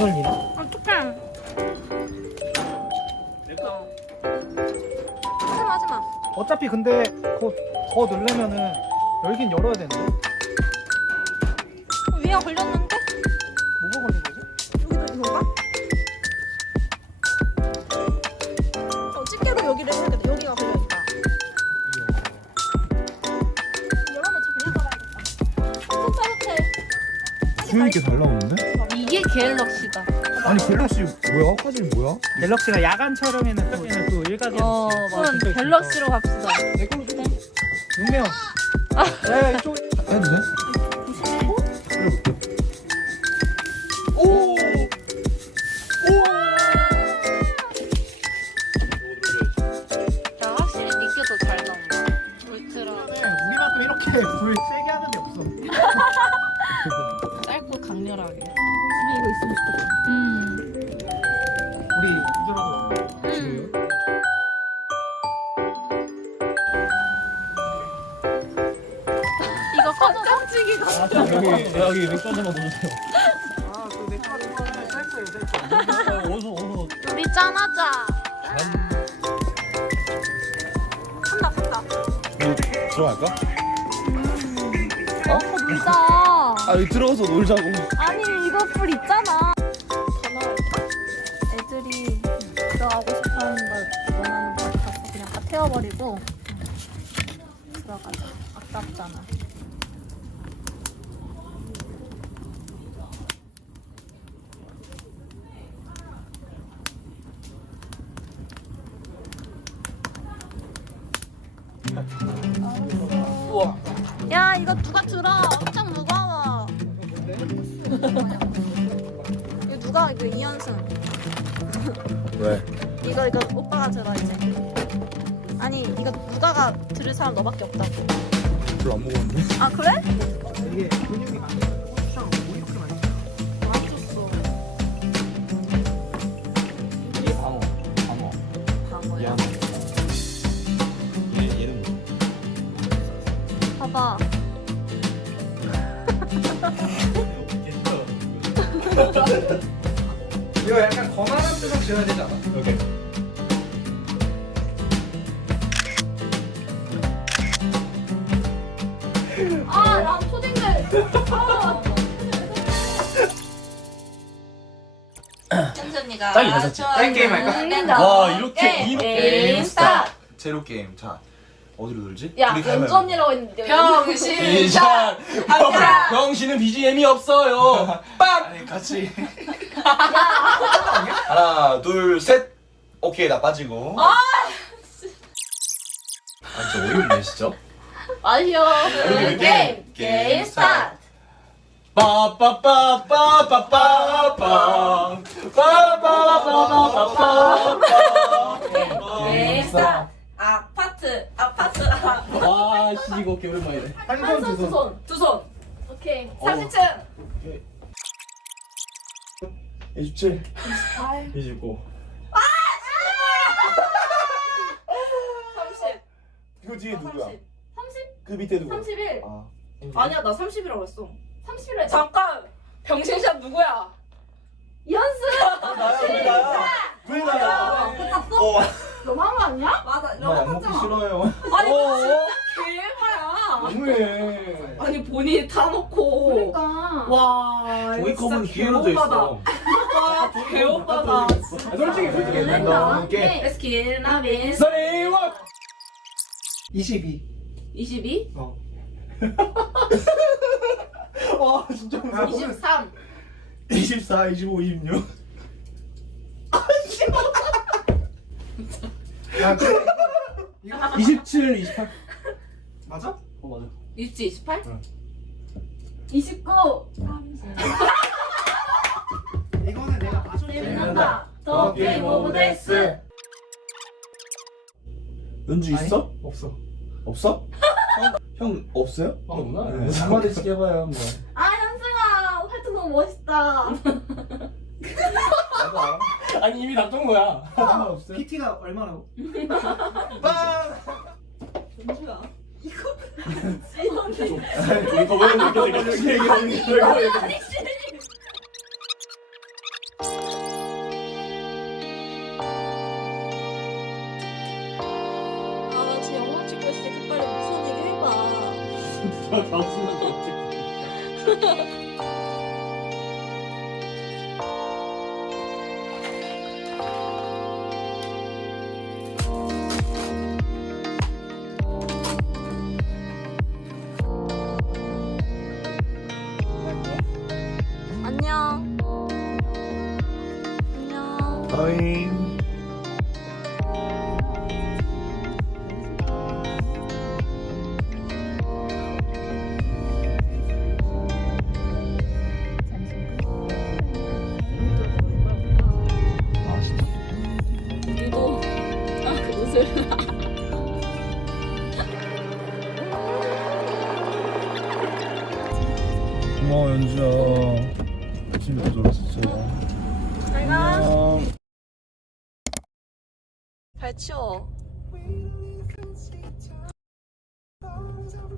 열리네. 어떡해. 하지마. 어차피 근데 그거 더 넣으려면은 열긴 열어야 되는데. 위에 걸렸는데? 뭐가 걸린 거지? 여기도 이건가? 집게로 여기를 해야겠다. 여기가 걸려있다. 열어놓자. 그냥 가봐야겠다. 수영 있게 잘 나오는데? 이게 갤럭시다. 아니 갤럭시 뭐야? 화질 뭐야? 갤럭시가 야간 촬영에는 또 일각에 그럼 갤럭시로 갑시다. 내 걸로 좀 운명. 야 이쪽. 해도 돼? 그래볼게. 오! 야, 확실히 니게 더 잘 나온다. 울트라. 우리만큼 이렇게 불 세게 하는 데 없어. 짧고 강렬하게. 집에 이거 있으면 좋겠다. 우리 이제라도. 이거 깜찍이가. 여기 맥주 한 잔만 넣어주세요. 아그 맥주는 셀프예요. 어서. 우리 짠하자. 간다. 들어갈까? 놀자. 아 여기 들어가서 놀자고. 아니 이거 불 있잖아. 애들이 들어가고 싶어하는 걸 원하는 걸 가서 그냥 다 태워버리고 들어가자. 아깝잖아. 우와. 야 이거 누가 들어? 엄청 무거워. 이거 누가 이거 이현승. 왜? 이거 오빠가 들어 이제. 아니 이거 누가가 들을 사람 너밖에 없다고. 별로 안 먹었는데. 아 그래? 이게 근육이 많네. 고추장 뭐 이렇게 많이 써. 맞췄어. 이게 방어. 바보야. 얘는 봐봐. 이거 약간 거만한 표정 지어야 되지 않아? 오케이. 나 초딩들. 현준이가 짱이 괜찮지? 짱 게임 할까? 와 이렇게 게임 스타트. 제로 게임. 자 어디로 놀지? 야, 우리 가면- 연주 언니라고 했는데. 병신. 시작. 병신은 BGM이 없어요. 빵. 아니 같이. 하나 둘 셋. 오케이 나 빠지고. 아 진짜 어렵네 진짜. 아쉬워. 게임 스타트. 빠빠빠빠빠빠빵 빠빠빠빠빠빵 게임 스타트. 아파트. 와 씨, 이거 꽤 오랜만이네. 한 손, 두 손. 두 손. 오케이. 30층. 27 29. 30. 이거 뒤에 누구야? 30. 그 밑에 누구야? 31. 아 아니야, 나 30이라고 했어. 30이래. 잠깐. 병신샷 누구야? 이현수. 나야 왜 나야? 왜 나야? 끝났어? 너무한 거 아니야? 맞아. 나 약 먹기 싫어요. 아니, 진짜 개발야. 너무해. 아니, 본인이 타놓고. 그러니까. 와. 종이컵은 기울어져 있어. 와, 개오빠다. 솔직히 랜덤 게임. 에스킨, 나빈. 서리원 22. 22? 와 진짜 무서워. 23. 24 25 26 야, 그래. 27 28. 맞아? 맞아. 유치 28? 응. 29. 이거는 내가 봐줄 재밌는다. 더 게임 오브 데스. 연주 있어? 없어. 없어? 형 없어요? 없나? 네. 한마디씩 해봐요 한번. 아 현승아 활동 너무 멋있다. 맞아. 아니 이미 답정 거야. 상관없어요? PT가 얼마라고? 빵! 연주야. 이거 왜 이렇게 생겼지? 안녕. 안녕. 어잉. 아 진짜. 우리도 그 옷을. 고마워 연주야. 진짜 놀았어. 내가 안녕. 발 치워.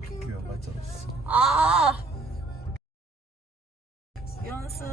귀가 맞았어. 아. 연습.